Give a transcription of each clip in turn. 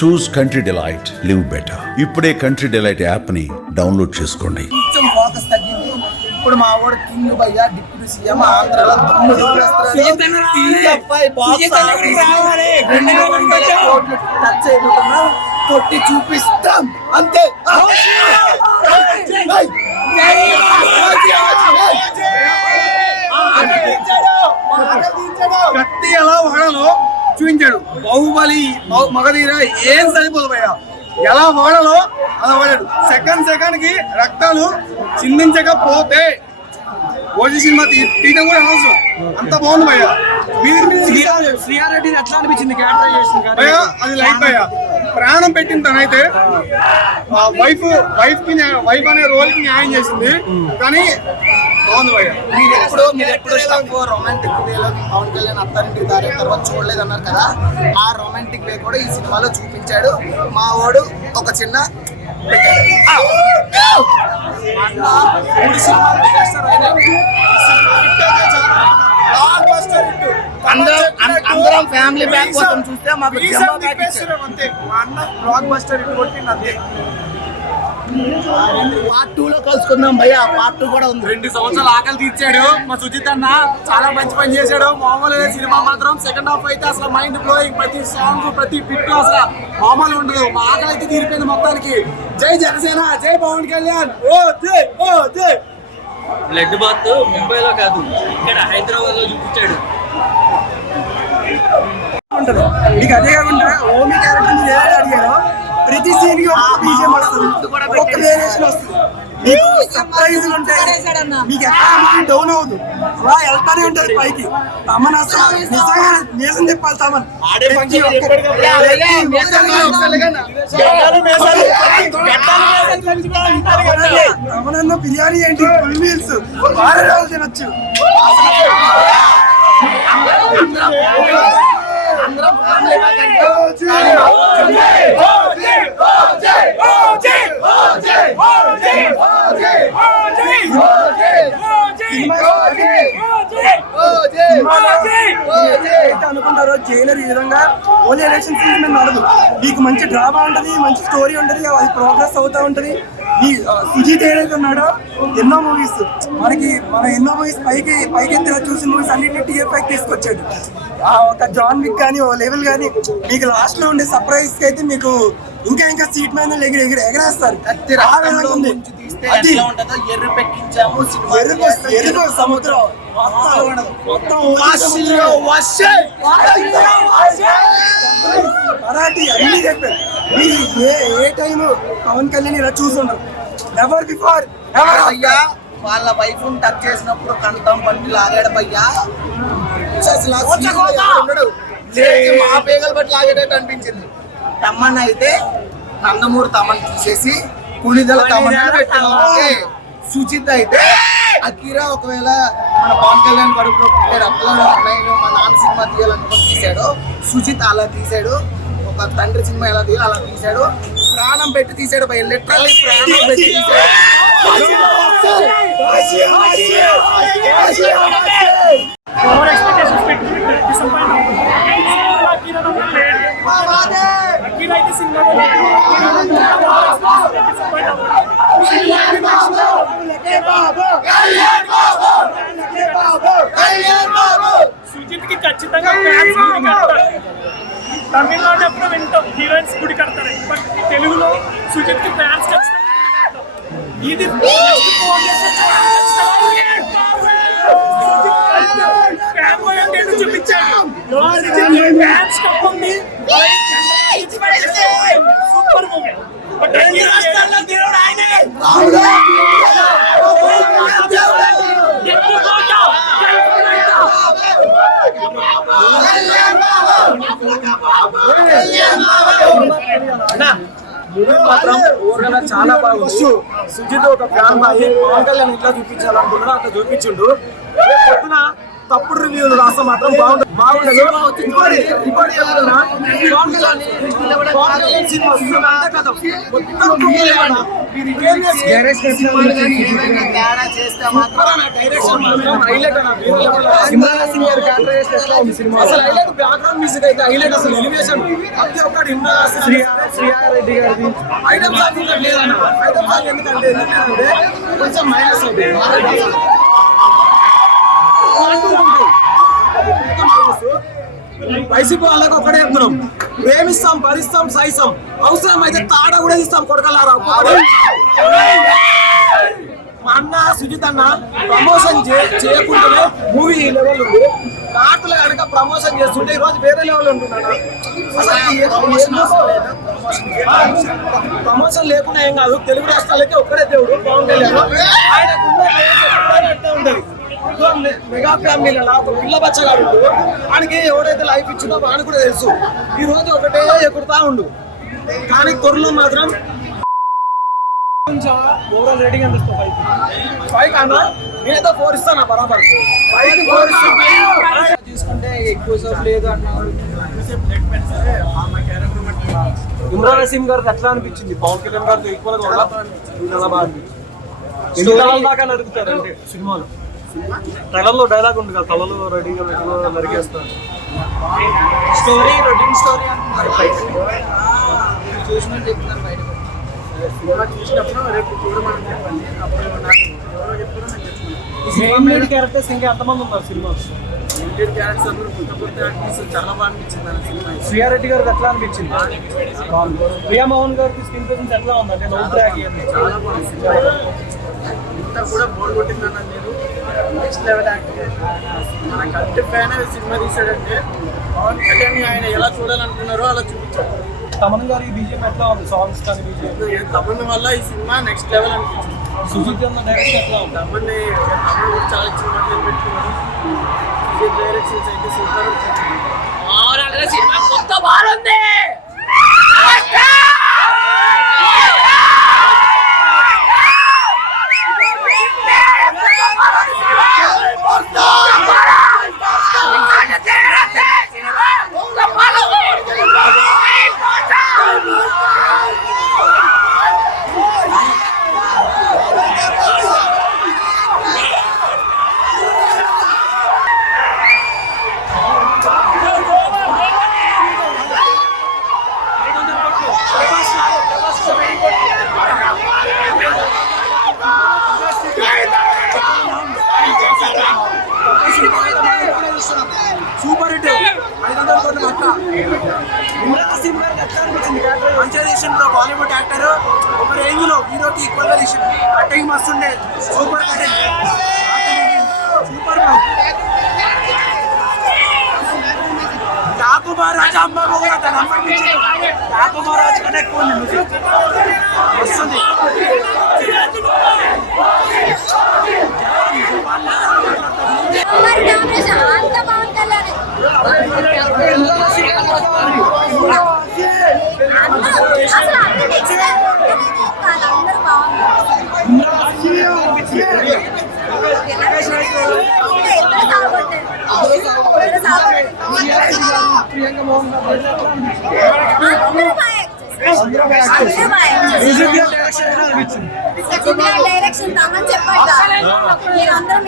చూస్ country delight, live better. ఇప్పుడే country delight app ని download చేసుకోండి. కొంచెం ఫోకస్ తగ్గింది. ఇప్పుడు మా వాడు కింగ్ భయ్యా డిప్యూటీ సీఎం ఆంధ్రలో టచ్ అయిపోతున్నా కొట్టి చూపిస్తాం అంతే. కత్తి ఎలా వాడాలో చూపించాడు. బాహుబలి మగధీర ఏం సరిపోదు భయ్యా, ఎలా వాడాలో అలా వాడాడు. సెకండ్ కి రక్తాలు చిందించకపోతే ఓజీ సినిమా తీయడం కూడా అనవసరం. అంత బాగుంది భయ్యా. శ్రీయారెడ్డి ఎట్లా అనిపించింది క్యారెక్టరైజేషన్ భయ్యా? అది లైక్ భయ్యా, ప్రాణం పెట్టిన తనైతే వైఫ్ అనే రోల్ కి న్యాయం చేసింది. కానీ బాగుంది భయ్యా. మీరు ఎప్పుడు రొమాంటిక్ వేలో పవన్ కళ్యాణ్ అత్తారింటికి దారి తర్వాత చూడలేదు అన్నారు కదా, ఆ రొమాంటిక్ వే కూడా ఈ సినిమాలో చూపించాడు. మా వాడు ఒక చిన్న అందరం ఫ్యామిలీ బ్యాక్ కోసం చూస్తే మాకు అంతే. మా అన్న బ్లాక్ బస్టర్ హిట్ కొట్టింది అంతే. పార్ట్ 2 లో కలుసుకుందాం భయ్యా. పార్ట్ 2 కూడా ఉంది. 2 సంవత్సరాలు ఆకలి తీర్చాడు మా సుజిత్ అన్న. చాలా మంచి పని చేశాడు. మామూలు సినిమా మాత్రం సెకండ్ హాఫ్ అయితే అసలు మైండ్ బ్లోయింగ్. ప్రతి సాంగ్ ప్రతి పిట్టు అసలు మామూలు ఉండదు. మా ఆకలి అయితే తీరిపోయింది మొత్తానికి. జై జనసేన, జై పవన్ కళ్యాణ్. ఓ జై, ఓ జై. బ్లడ్ బాత్ ముంబైలో కాదు, ఇక్కడ హైదరాబాద్ లో చూపించాడు. మీకు అదే కాకుండా ఓమి క్యారెక్టర్ మీరు ఏదైనా అడిగారో ప్రతి సీన్ కి ఒక బీజిఎం వస్తుంది, ఒక వేరియేషన్ వస్తుంది. మీకు సర్ప్రైజ్లు ఉంటాయి. మీకు ఎక్కడ డౌన్ అవ్వదు, అలా వెళ్తానే ఉంటది పైకి. తమన్ అసలు నిజంగా నేసం చెప్పాలి. తమన్ తమనన్న బిర్యానీ ఏంటి, ఫుల్ మీల్స్ వారం రోజులు తినొచ్చు. అనుకుంటారో జైలర్ ఈ విధంగా ఓన్లీ ఎలక్షన్ సీజన్ మీద నడదు. మీకు మంచి డ్రామా ఉంటది, మంచి స్టోరీ ఉంటది, అది ప్రోగ్రెస్ అవుతా ఉంటది. ఈ సుజిత్ ఏదైతే ఉన్నాడో ఎన్నో మూవీస్ మన ఎన్నో మూవీస్ పైకెత్తిలా చూసిన మూవీస్ అన్నింటినీ టీఎఫ్ఐకి తీసుకొచ్చాడు. ఒక జాన్ విక్ కానీ ఓ లెవెల్ కానీ మీకు లాస్ట్ లో ఉండే సర్ప్రైజ్ కి అయితే మీకు ఇంకా సీట్ మీద ఎగరేస్తారు. ఎరుపు సముద్రం మరాఠీ అన్ని చెప్పారు. మీరు ఏ టైం పవన్ కళ్యాణ్ ఇలా చూసుండ్రు. ఎవర్ బిఫోర్ అయ్యా వాళ్ళ వైఫ్ టచ్ చేసినప్పుడు కంఠం పట్టి లాగాడు భయ్యా. మా పేగలు బట్టి లాగేటట్టు అనిపించింది. తమ్మన్ అయితే నందమూరి తమ్మన్ తీసేసి పులిదల తమ్మన్ పెట్టాను. సుచిత్ అయితే అకీరా ఒకవేళ మన పవన్ కళ్యాణ్ కడుపులో అట్లా నేను మా నాన్న సినిమా తీయాలనుకుని తీశాడు. సుచిత్ అలా తీశాడు. ఒక తండ్రి సినిమా ఎలా తీయాలి అలా తీశాడు. ప్రాణం పెట్టి తీశాడు భయ, లిటరల్లీ ప్రాణం పెట్టి తీశాడు. సుజిత్ కి ఖచ్చితంగా తమిళనాడు ఎప్పుడు వింటాం హీరోయిన్స్ గుడి కడతారు, బట్ తెలుగులో సుజిత్ కి ఫ్యాన్స్ ఖచ్చితంగా ఇది చూపించాడు. Super movie. బట్ చాలా బాగుంది. సుజిత్ ఒక ఫ్యాన్ బాయ్ పవన్ కళ్యాణ్ ఇట్లా చూపించాలనుకున్నాడు, అట్లా చూపించిండు. పొద్దున తప్పుడు రివ్యూలు రాస్తే మాత్రం బాగుండదు. ఇంకోటి చెప్తున్నా, పవన్ కళ్యాణ్ సినిమా వస్తుందంటే కదా మొత్తం కుమ్మేలేమన్నా. తేడా చేస్తే మాత్రం డైరెక్షన్ మాత్రం హైలైట్ అన్న. ఇమ్రాన్ హసీమ్ గారి క్యారెక్టర్ ఎట్లా ఉంది సినిమా? అసలు హైలైట్ బ్యాక్గ్రౌండ్ మ్యూజిక్ అయితే హైలైట్. అసలు ఎలివేషన్ ప్రతి ఒక్కటి ఇమ్రాన్ హసీమ్ శ్రీయారెడ్డి గారిది ఐటమ్ సాంగ్ ఇంకా లేదన్న. ఐటమ్ సాంగ్ ఎందుకంటే కొంచెం మైనస్ అవుతుంది. వైసీపీ వాళ్ళకి ఒకటే చెప్తున్నాం, ప్రేమిస్తాం, భరిస్తాం, సహిస్తాం, అవసరం అయితే తాడ కూడా ఇస్తాం కొడకలారా. మా అన్న సుజిత్ అన్న ప్రమోషన్ చేయకుండానే మూవీ లెవెల్ ఉంది. నాటులో కనుక ప్రమోషన్ చేస్తుంటే ఈ రోజు వేరే లెవెల్ ఉంటున్నాడు. ప్రమోషన్ లేకుండా ఏం కాదు. తెలుగు రాష్ట్రాలకి ఒక్కడే దేవుడు పవన్ కళ్యాణ్. ఆయనకున్న ఉంటది. మెగా ఫ్యామిలీలో ఒక పిల్ల బచ్చగాడు వాడికి ఎవరైతే లైఫ్ ఇచ్చిందో వాడికి కూడా తెలుసు. ఈ రోజు ఒకటే ఎగురుతా ఉండు. కానీ త్వరలో మాత్రం ఓవరాల్ రేటింగ్ ఎంత ఇస్తావు? 5 అన్నా. నేనైతే 4 ఇస్తాను బరాబర్. 4 తీసుకుంటే ఎక్కువ సేపు లేదు అన్నాడు. ఇమ్రాన్ హసీమ్ గారికి ఎట్లా అనిపించింది? పవన్ కళ్యాణ్ గారికి ఈక్వల్ గా చాలా బాగా అనిపించింది. ఎన్ని తలల దాకా నరుకుతారు అంటే సినిమాలో తలలో డైలాగ్ ఉంది కదా, తలలో రెడీగా నరికేస్తారు. స్టోరీ రొటీన్ స్టోరీ అంటున్నారు చూసినట్టు చెప్తున్నారు బయట. సినిమా చూసినప్పుడు రేపు చూడమని చెప్పండి. అప్పుడు నాకు ఎవరో చెప్తారో నేను చెప్తున్నాను. మెయిన్ క్యారెక్టర్స్ ఇంకా ఎంతమంది ఉన్నారు సినిమా? మెయిన్ క్యారెక్టర్స్ అందరూ కొత్త యాక్టర్స్ చాలా బాగా అనిపించింది అన్న సినిమా. శ్రీయారెడ్డి గారికి ఎట్లా అనిపించింది? ప్రియా మోహన్ గారికి స్క్రీన్ ప్రెజెన్స్ ఎట్లా ఉంది? అంటే నో ట్రాక్ చాలా బాగుంది. ఇంత కూడా బోర్ కొట్టిందన్న లేదు. Next level acting. మన కంటి ఫ్యాన్ సినిమా తీసాడంటే పవన్ కళ్యాణ్ ఆయన ఎలా చూడాలనుకున్నారో అలా చూపించాడు. తమన్ గారి బీజేపీ ఎట్లా ఉంది? సాంగ్స్ కానీ బీజేపీ తమన్ వల్ల ఈ సినిమా నెక్స్ట్ లెవెల్ అనిపించింది. సుజిత్ అన్న డైరెక్షన్ ఎట్లా ఉంది? తమన్ చాలా చిన్న పెట్టుకున్నారు. సుజిత్ డైరెక్షన్స్ అయితే సూపర్. సినిమా కొత్త బాగుంది. Super hit. 500 కోట్ల అక్క. ఇమ్రాన్ హసీమ్ గారికి ఎట్లా అనిపించింది? మంచిగా చేసిన బాలీవుడ్ యాక్టర్ ఒక రేంజ్ లో హీరోకి ఈక్వల్ గా తీసి కటింగ్ మస్తు ఉండే. Super cutting, super. మహారాజ్ అమ్మ కూడా తన అమ్మకి మహారాజ్ కన్నా ఎక్కువ ఉంది వస్తుంది. ప్రియాంక మోహన్ డైరెక్షన్ తమని చెప్పండి. మీరు అందరూ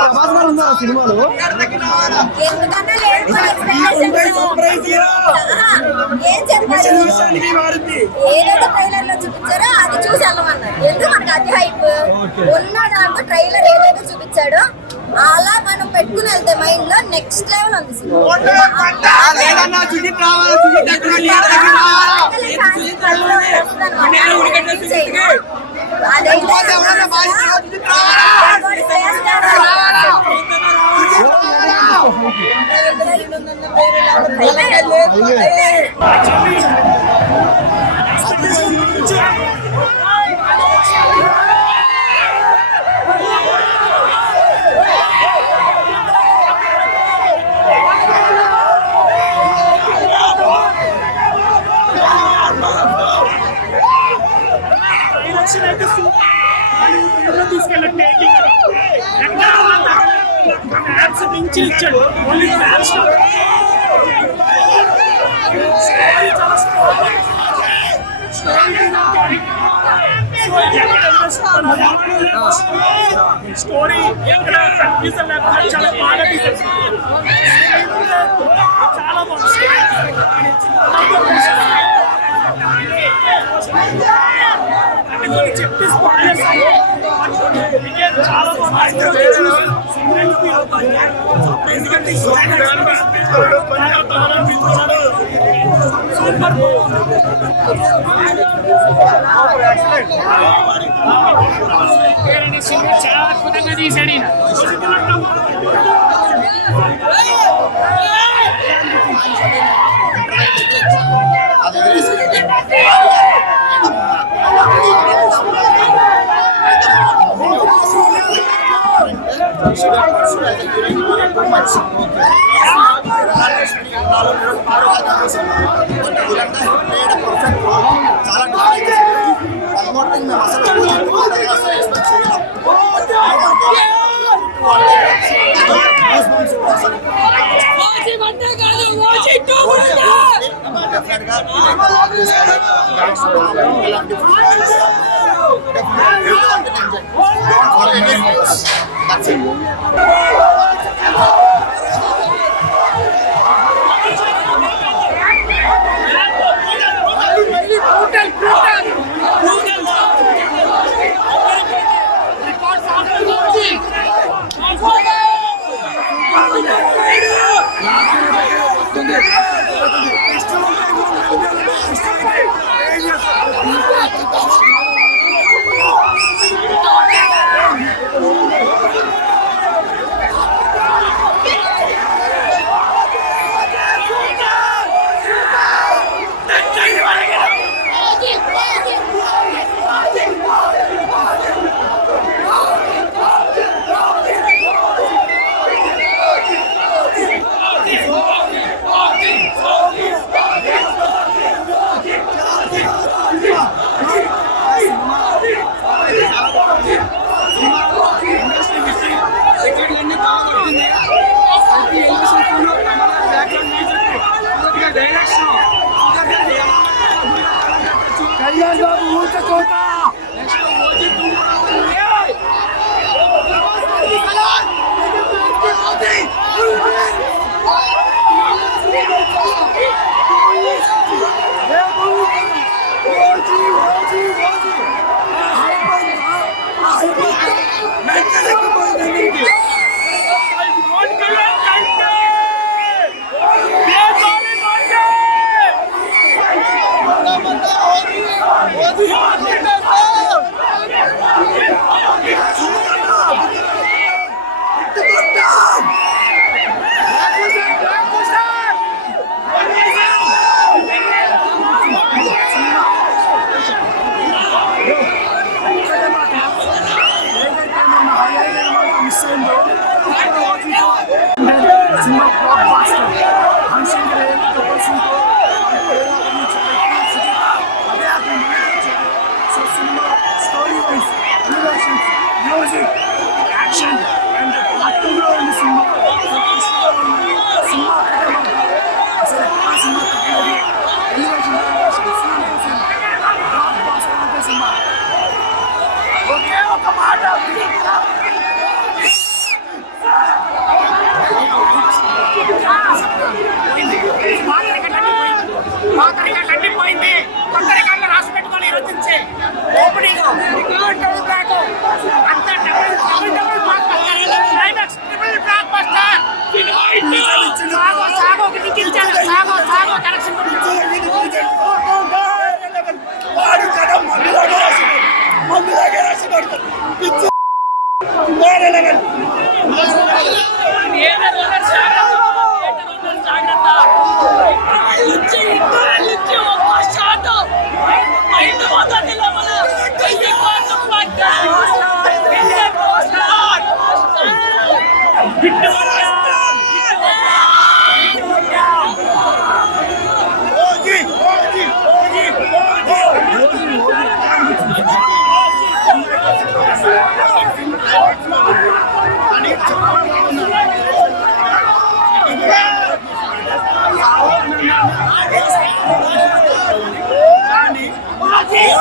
ప్రభాస్ గారు ఉన్నారు సినిమాలో. ఎందుకన్నా లేదు ఏం చెప్పారు? ఏదైతే ట్రైలర్ లో చూపించారో అది చూసి వెళ్ళమన్నారు. ఎందుకు మనకు అది హైప్ ఉన్న దాంట్లో ట్రైలర్ ఏదైతే చూపించాడో అలా మనం పెట్టుకుని వెళ్తే మైండ్ లో నెక్స్ట్ లెవెల్ ఉంది మించి ఇచ్చాడు. ఓన్లీ ఫ్యాన్స్ చాలా స్టోరీ ఎక్కడ కన్ఫ్యూజన్ లేకుండా చాలా బాగా తీశారు. చాలా బాగుంది. అంటే కొన్ని చెప్పి స్పాయిలర్స్ చాలా బాగుంది. సూపర్ చాలా అద్భుతంగా తీశాడు ఈయన. పోయింది. కొత్త రికార్డులు రాసి పెట్టుకొని రచించే ఓపెనింగ్ అంతా double climax triple block buster. Sago connection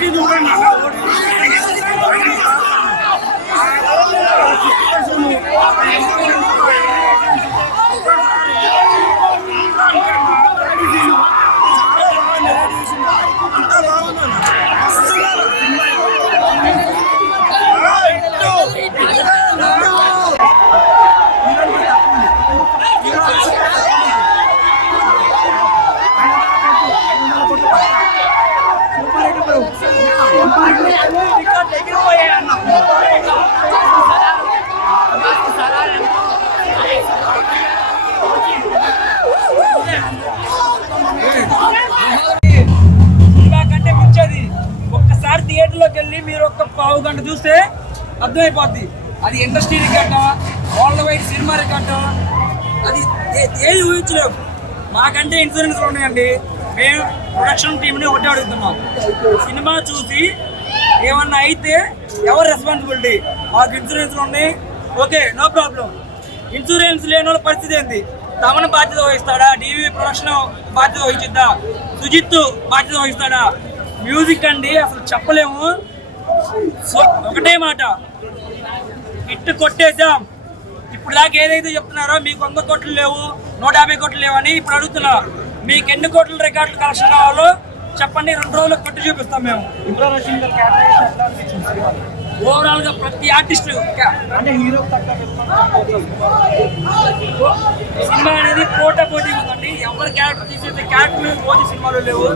OT చూడండి సినిమా కంటే మించేది. ఒక్కసారి థియేటర్లోకి వెళ్ళి మీరు ఒక్క పావు గంట చూస్తే అర్థమైపోద్ది. అది industry record, world wide cinema record, అది ఏది ఊహించలేవు. మాకంటే ఇన్సూరెన్స్లు ఉన్నాయండి. మేము ప్రొడక్షన్ టీంని ఒకటి అడుగుతున్నాం, సినిమా చూసి ఏమన్నా అయితే ఎవరు రెస్పాన్సిబిలిటీ? మాకు ఇన్సూరెన్స్లు ఉన్నాయి, ఓకే, నో ప్రాబ్లం. ఇన్సూరెన్స్ లేని వాళ్ళ పరిస్థితి ఏంది? తమను బాధ్యత వహిస్తాడా? డివి ప్రొడక్షన్ బాధ్యత వహించిద్దా? సుజిత్ బాధ్యత వహిస్తాడా? మ్యూజిక్ అండి అసలు చెప్పలేము. ఒకటే మాట, హిట్ కొట్టేసాం. ఇప్పుడు దాకా ఏదైతే చెప్తున్నారో మీకు 100 కోట్లు లేవు, 150 కోట్లు లేవు అని ఇప్పుడు అడుగుతున్నా. మీకు ఎన్ని కోట్ల రికార్డులు కలెక్షన్ కావాలో చెప్పండి, 2 రోజులు కొట్టి చూపిస్తాం మేము. ఓవరాల్ గా ప్రతి ఆర్టిస్ట్ అంటే హీరో సినిమా అనేది పోటీ ఉందండి. ఎవరి క్యారెక్టర్ తీసేది క్యారెక్టర్ పోటీ సినిమాలో లేవు.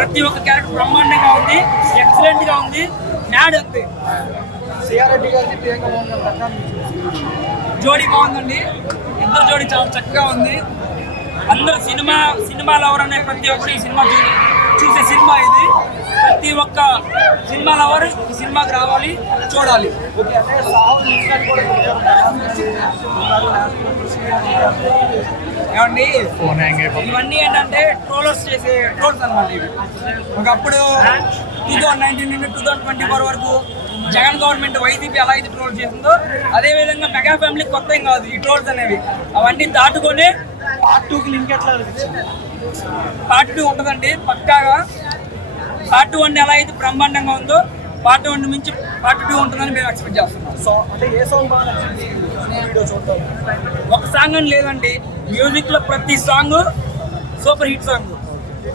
ప్రతి ఒక్క క్యారెక్టర్ బ్రహ్మాండంగా ఉంది, ఎక్సలెంట్ గా ఉంది. నాడ్ అంతే. జోడీ బాగుందండి, ఇద్దరు జోడీ చాలా చక్కగా ఉంది. అందరూ సినిమాలు ఎవరనే ప్రతి ఒక్కరు ఈ సినిమా చూసే సినిమా ఇది. ప్రతి ఒక్క సినిమాలు ఎవరు ఈ సినిమాకి రావాలి, చూడాలి. ఏమండి ఇవన్నీ ఏంటంటే ట్రోలర్స్ చేసే ట్రోల్స్ అనమాట. ఇవి ఒకప్పుడు 2019 నుండి 2024 వరకు జగన్ గవర్నమెంట్ వైసీపీ ఎలా అయితే ట్రోల్ చేసిందో అదేవిధంగా మెగా ఫ్యామిలీ కొత్త ఏం కాదు ఈ ట్రోల్స్ అనేవి. అవన్నీ దాటుకొని పార్ట్ 2కి లింక్ ఎట్లా పార్ట్ 2 ఉంటుందండి పక్కాగా. పార్ట్ 1 ఎలా అయితే బ్రహ్మాండంగా ఉందో పార్ట్ 1 మించి పార్ట్ 2 ఉంటుందని మేము ఎక్స్పెక్ట్ చేస్తున్నాం. ఒక సాంగ్ అని లేదండి, మ్యూజిక్ లో ప్రతి song super hit song.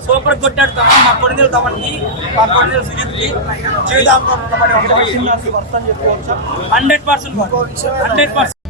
Super కొట్టాడు తమన్, మా కొడుకులు తమన్కి, మా కొడుకులు సుజిత్కి 100%.